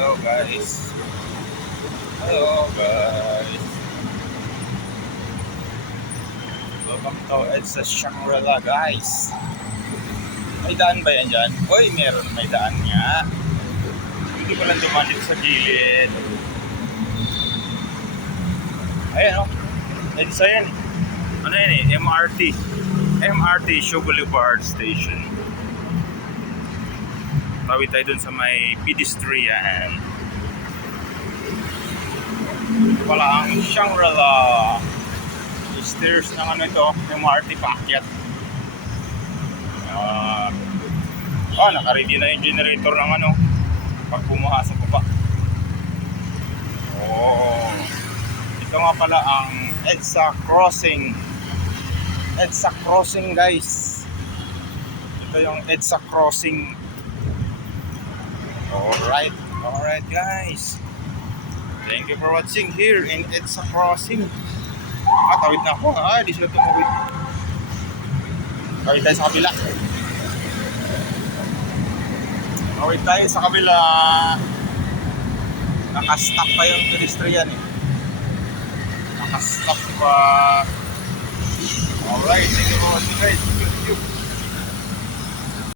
Hello guys. Hello guys. Welcome to EDSA Shangri-La guys. May daan ba yan dyan? Uy, may daan nga. Hindi ko lang dumaan dito sa gilid. Ayan o. EDSA yan. Ano yan eh? MRT. MRT Show Boulevard Station. Tawid tayo dun sa may pedestrian. Ito pala ang Shangri-La. Stairs ng ano ito, MRT paakyat. Naka-ready na yung generator ng ano pag bumuha sa baba. Ito nga pala ang EDSA Crossing. EDSA Crossing guys. Ito yung EDSA Crossing. Alright guys. Thank you for watching here in EDSA Crossing. Tawid na ako. Di sila tumawid. Tawid tayo sa kabila. Tawid tayo sa kabila. Nakastop pa yung pedestrian eh. Nakastop pa. Alright, thank you for watching guys.